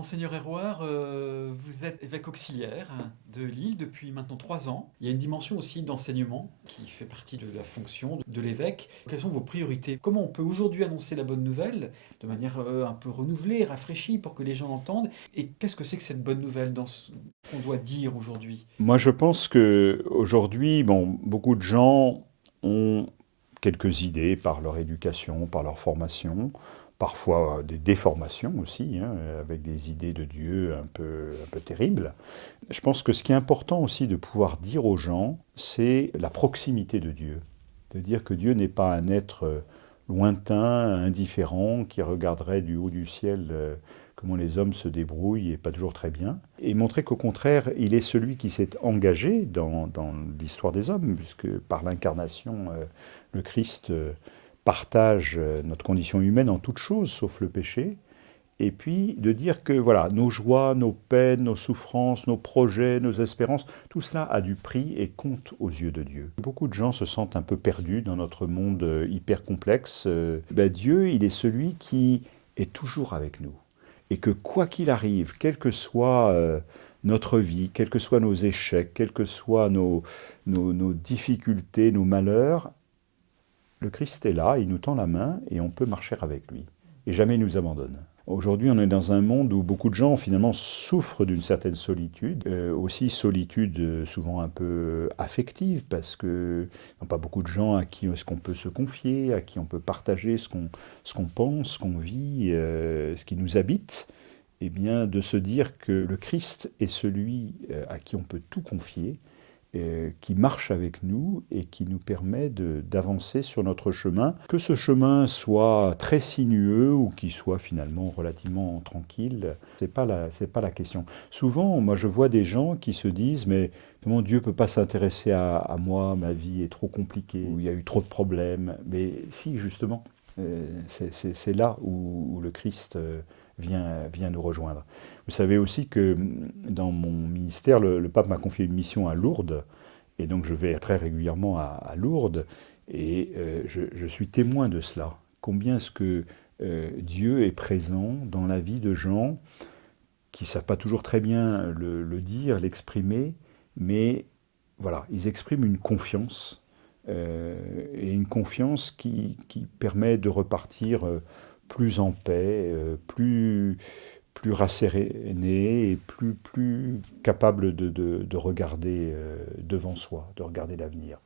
Monseigneur Hérouard, vous êtes évêque auxiliaire de Lille depuis maintenant 3 ans. Il y a une dimension aussi d'enseignement qui fait partie de la fonction de l'évêque. Quelles sont vos priorités? Comment on peut aujourd'hui annoncer la bonne nouvelle de manière un peu renouvelée, rafraîchie pour que les gens l'entendent? Et qu'est-ce que c'est que cette bonne nouvelle dans ce qu'on doit dire aujourd'hui? Moi, je pense que aujourd'hui, bon, beaucoup de gens ont quelques idées par leur éducation, par leur formation, parfois des déformations aussi, hein, avec des idées de Dieu un peu terribles. Je pense que ce qui est important aussi de pouvoir dire aux gens, c'est la proximité de Dieu. De dire que Dieu n'est pas un être lointain, indifférent, qui regarderait du haut du ciel comment les hommes se débrouillent et pas toujours très bien. Et montrer qu'au contraire, il est celui qui s'est engagé dans l'histoire des hommes, puisque par l'incarnation, le Christ partage notre condition humaine en toutes choses, sauf le péché. Et puis de dire que voilà, nos joies, nos peines, nos souffrances, nos projets, nos espérances, tout cela a du prix et compte aux yeux de Dieu. Beaucoup de gens se sentent un peu perdus dans notre monde hyper complexe. Dieu, il est celui qui est toujours avec nous. Et que quoi qu'il arrive, quelle que soit notre vie, quels que soient nos échecs, quelles que soient nos difficultés, nos malheurs, le Christ est là, il nous tend la main et on peut marcher avec lui. Et jamais il nous abandonne. Aujourd'hui, on est dans un monde où beaucoup de gens finalement souffrent d'une certaine solitude, aussi solitude souvent un peu affective, parce que n'y a pas beaucoup de gens à qui est-ce qu'on peut se confier, à qui on peut partager ce qu'on pense, ce qu'on vit, ce qui nous habite. Eh bien, de se dire que le Christ est celui à qui on peut tout confier, qui marche avec nous et qui nous permet d'avancer sur notre chemin, que ce chemin soit très sinueux ou qu'il soit finalement relativement tranquille, c'est pas la question. Souvent, moi je vois des gens qui se disent mais comment Dieu peut pas s'intéresser à moi, ma vie est trop compliquée, ou il y a eu trop de problèmes. Mais si justement, c'est là où le Christ vient nous rejoindre. Vous savez aussi que dans mon ministère, le pape m'a confié une mission à Lourdes, et donc je vais très régulièrement à Lourdes, et je suis témoin de cela. Combien est-ce que Dieu est présent dans la vie de gens qui ne savent pas toujours très bien le dire, l'exprimer, mais voilà, ils expriment une confiance, et une confiance qui permet de repartir plus en paix, plus rasséréné et plus capable de regarder devant soi, de regarder l'avenir.